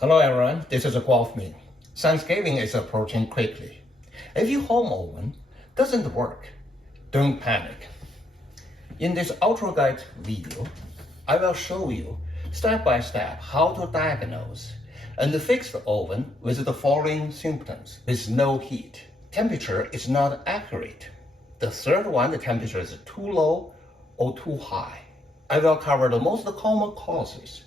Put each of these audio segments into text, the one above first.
Hello everyone, this is Guelph. Thanksgiving is approaching quickly. If your home oven doesn't work, don't panic. In this Ultra Guide video, I will show you step by step how to diagnose and fix the oven with the following symptoms with no heat. Temperature is not accurate. The third one, the temperature is too low or too high. I will cover the most common causes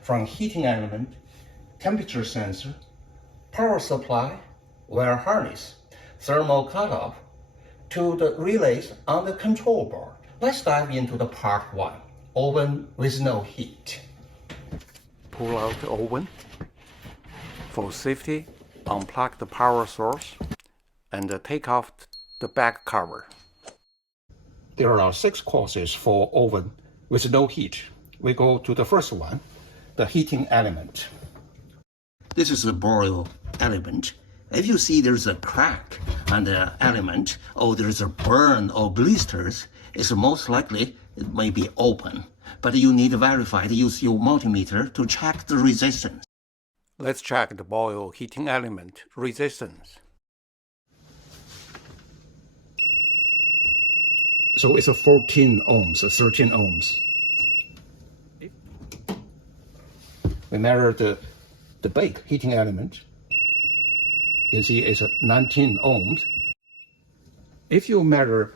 from heating element, temperature sensor, power supply, wire harness, thermal cutoff, to the relays on the control board. Let's dive into the part 1, oven with no heat. Pull out the oven. For safety, unplug the power source and take off the back cover. There are 6 causes for oven with no heat. We go to the first one, the heating element. This is the boil element. If you see there's a crack on the element, or there's a burn or blisters, it's most likely it may be open. But you need to verify to use your multimeter to check the resistance. Let's check the boil heating element resistance. So it's a 14 ohms, 13 ohms. We measure the bake heating element. You see it's 19 ohms. If you measure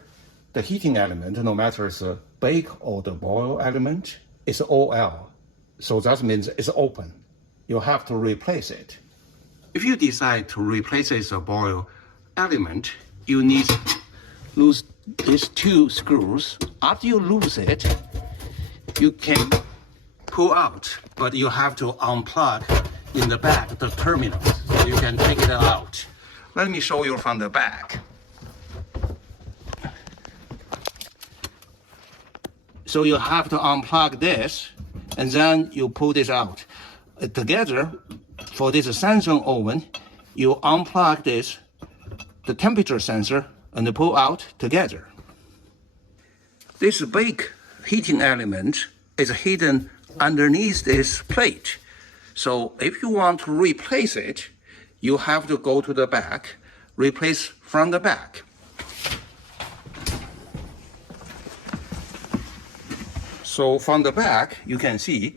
the heating element, no matter it's a bake or the boil element, it's OL. So that means it's open. You have to replace it. If you decide to replace this boil element, you need to lose these 2 screws. After you lose it, you can pull out, but you have to unplug in the back the terminals, so you can take it out. Let me show you from the back. So you have to unplug this, and then you pull this out. Together, for this Samsung oven, you unplug this, the temperature sensor, and pull out together. This bake heating element is hidden underneath this plate. So if you want to replace it, you have to go to the back, replace from the back. So from the back, you can see,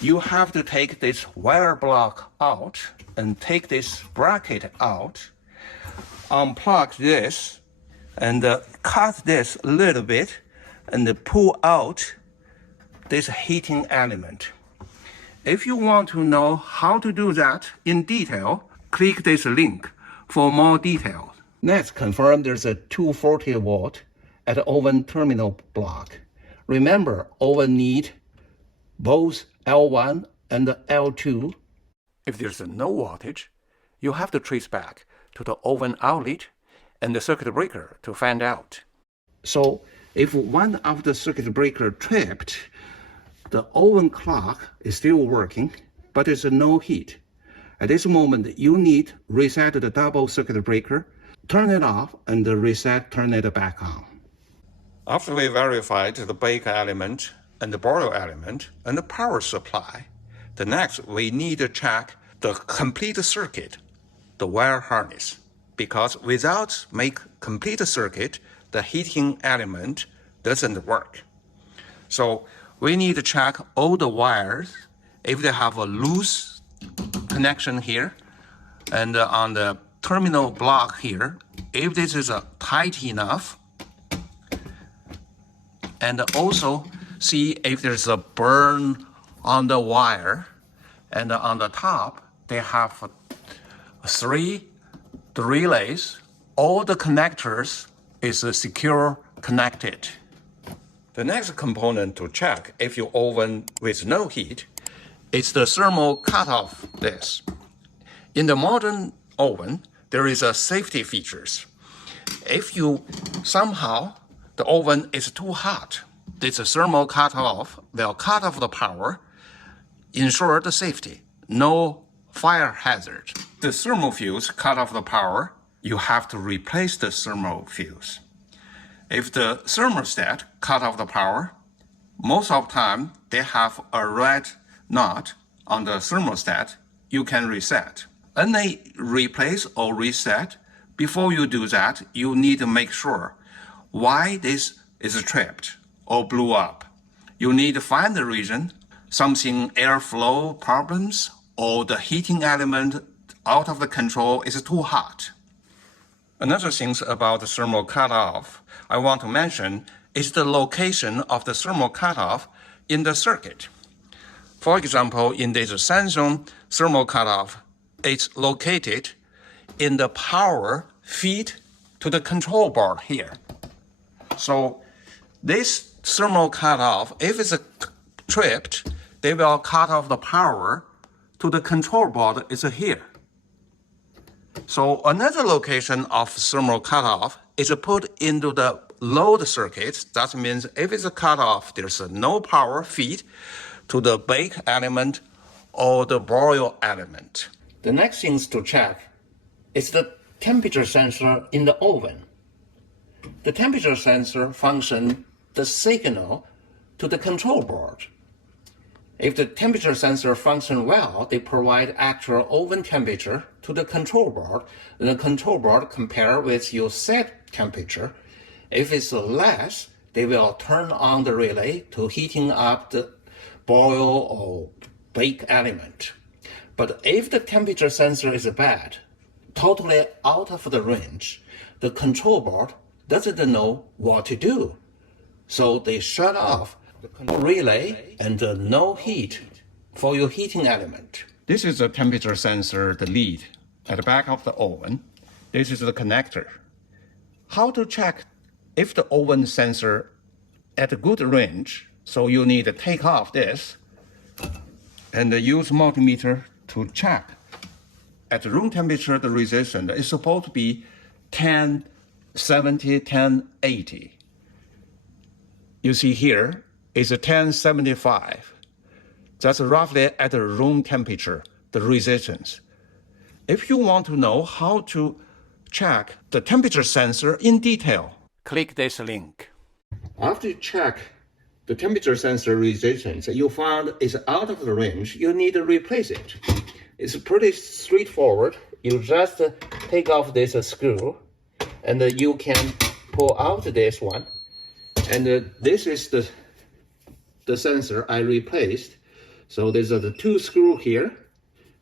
you have to take this wire block out and take this bracket out, unplug this, and cut this a little bit, and pull out this heating element. If you want to know how to do that in detail, click this link for more details. Next, confirm there's a 240 volt at the oven terminal block. Remember, oven need both L1 and L2. If there's no voltage, you have to trace back to the oven outlet and the circuit breaker to find out. So if one of the circuit breaker tripped, the oven clock is still working, but there's no heat. At this moment, you need reset the double circuit breaker, turn it off, and reset, turn it back on. After we verified the bake element and the boil element and the power supply, the next we need to check the complete circuit, the wire harness, because without make complete circuit, the heating element doesn't work. So we need to check all the wires if they have a loose connection here, and on the terminal block here, if this is tight enough, and also see if there's a burn on the wire, and on the top they have 3 relays. All the connectors is secure connected. The next component to check if your oven with no heat is the thermal cutoff disc. In the modern oven, there is a safety features. If you somehow the oven is too hot, this thermal cutoff will cut off the power, ensure the safety, no fire hazard. The thermal fuse cut off the power, you have to replace the thermal fuse. If the thermostat cut off the power, most of the time they have a red knot on the thermostat, you can reset. Any replace or reset, before you do that, you need to make sure why this is tripped or blew up. You need to find the reason, something airflow problems or the heating element out of the control is too hot. Another thing about the thermal cutoff I want to mention is the location of the thermal cutoff in the circuit. For example, in this Samsung thermal cutoff, it's located in the power feed to the control board here. So this thermal cutoff, if it's tripped, they will cut off the power to the control board is here. So another location of thermal cutoff is put into the load circuit. That means if it's cut off, there's no power feed to the bake element or the broil element. The next thing to check is the temperature sensor in the oven. The temperature sensor functions the signal to the control board. If the temperature sensor functions well, they provide actual oven temperature to the control board, and the control board compare with your set temperature. If it's less, they will turn on the relay to heating up the boil or bake element. But if the temperature sensor is bad, totally out of the range, the control board doesn't know what to do. So they shut off the control relay and no heat for your heating element. This is the temperature sensor, the lead at the back of the oven. This is the connector. How to check if the oven sensor at a good range? So you need to take off this and use multimeter to check. At room temperature, the resistance is supposed to be 1070, 1080. You see here is a 1075. That's roughly at the room temperature, the resistance. If you want to know how to check the temperature sensor in detail, Click this link. after you check the temperature sensor resistance, you find it's out of the range, you need to replace it. It's pretty straightforward. You just take off this screw and you can pull out this one. And this is the sensor I replaced. So there's the two screws here.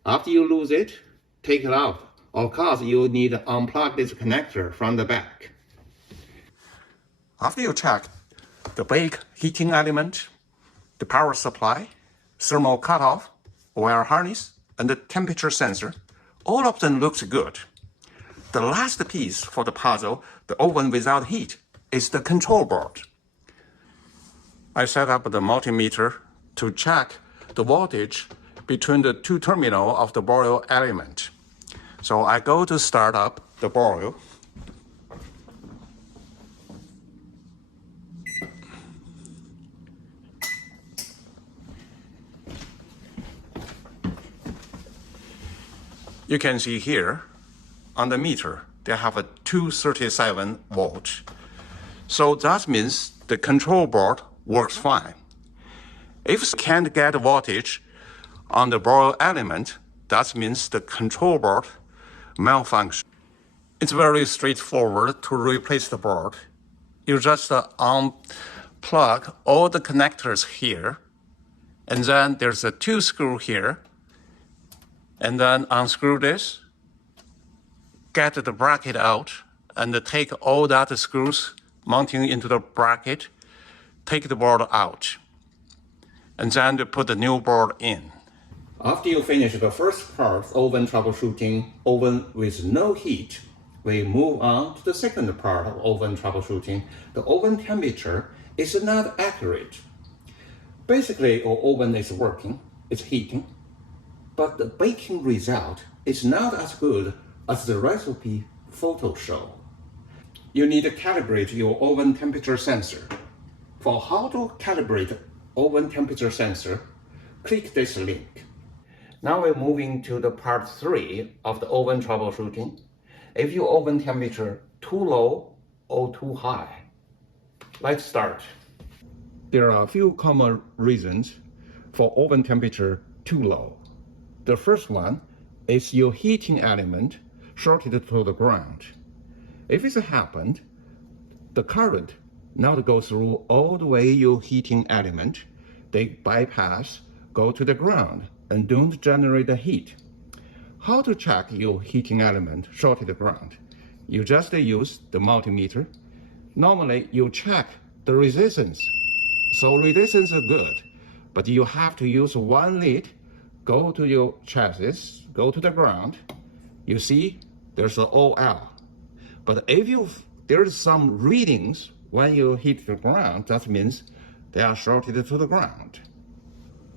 After you lose it, take it out. Of course, you need to unplug this connector from the back. After you check the bake heating element, the power supply, thermal cutoff, wire harness, and the temperature sensor, all of them looks good. The last piece for the puzzle, the oven without heat, is the control board. I set up the multimeter to check the voltage between the two terminals of the broil element. So I go to start up the broil. You can see here on the meter, they have a 237 volt. So that means the control board works fine. If it can't get voltage on the broil element, that means the control board malfunction. It's very straightforward to replace the board. You just unplug all the connectors here, and then there's a two screw here, and then unscrew this, get the bracket out, and take all that screws mounting into the bracket, take the board out, and then put the new board in. After you finish the first part, oven troubleshooting, oven with no heat, we move on to the second part of oven troubleshooting. The oven temperature is not accurate. Basically, our oven is working, it's heating, but the baking result is not as good as the recipe photo show. You need to calibrate your oven temperature sensor. For how to calibrate oven temperature sensor, click this link. Now we're moving to the part 3 of the oven troubleshooting. If your oven temperature too low or too high. Let's start. There are a few common reasons for oven temperature too low. The first one is your heating element shorted to the ground. If it's happened, the current not go through all the way your heating element, they bypass, go to the ground, and don't generate the heat. How to check your heating element short to the ground? You just use the multimeter. Normally, you check the resistance. So resistance is good, but you have to use one lead, go to your chassis, go to the ground. You see, there's an OL. But if there's some readings when you hit the ground, that means they are shorted to the ground.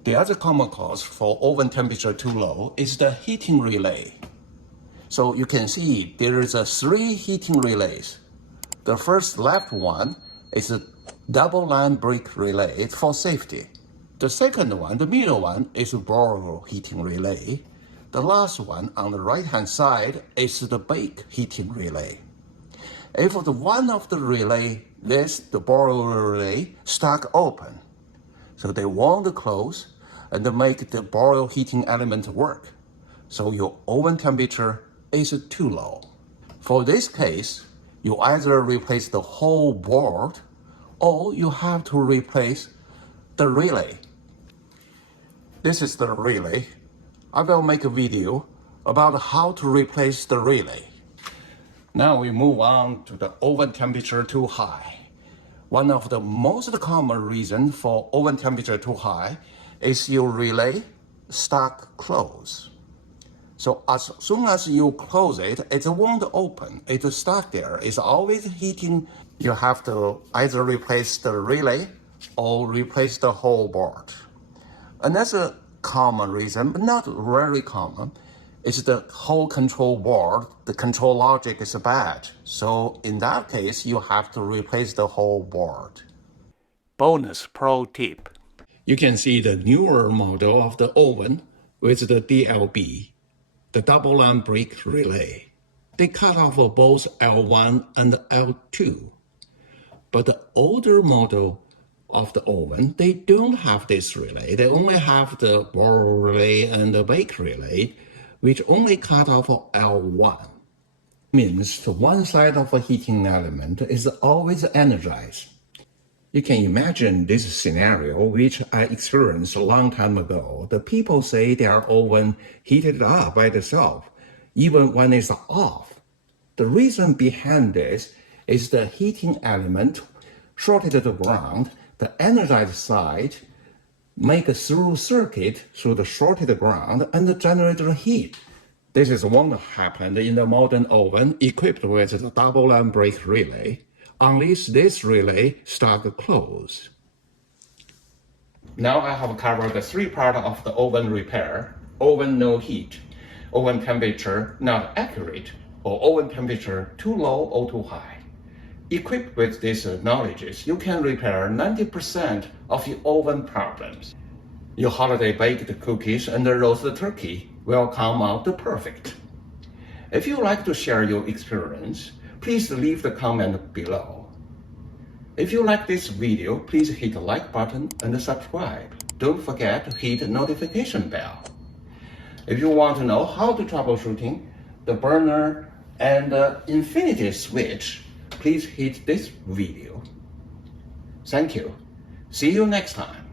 The other common cause for oven temperature too low is the heating relay. So you can see there is 3 heating relays. The first left one is a double line brake relay for safety. The second one, the middle one, is a borer heating relay. The last one on the right hand side is the bake heating relay. If the one of the relay, the borer relay, stuck open, so they won't close and make the borer heating element work. So your oven temperature is too low. For this case, you either replace the whole board or you have to replace the relay. This is the relay. I will make a video about how to replace the relay. Now we move on to the oven temperature too high. One of the most common reasons for oven temperature too high is your relay stuck closed. So as soon as you close it, it won't open. It's stuck there. It's always heating. You have to either replace the relay or replace the whole board. Another common reason, but not very common, is the whole control board. The control logic is bad. So in that case, you have to replace the whole board. Bonus pro tip. You can see the newer model of the oven with the DLB, the double line brake relay. They cut off both L1 and L2. But the older model of the oven, they don't have this relay. They only have the borer relay and the bake relay, which only cut off L1. Means one side of a heating element is always energized. You can imagine this scenario, which I experienced a long time ago. The people say their oven heated up by itself, even when it's off. The reason behind this is the heating element shorted to the ground. The energized side make a through circuit through the shorted ground and generate the heat. This is won't happen in the modern oven equipped with the double line brake relay, unless this relay stuck closed. Now I have covered the 3 parts of the oven repair: oven no heat, oven temperature not accurate, or oven temperature too low or too high. Equipped with these knowledge, you can repair 90% of your oven problems. Your holiday baked cookies and roasted turkey will come out perfect. If you like to share your experience, please leave the comment below. If you like this video, please hit the like button and subscribe. Don't forget to hit the notification bell. If you want to know how to troubleshooting the burner and infinity switch, please hit this video. Thank you. See you next time.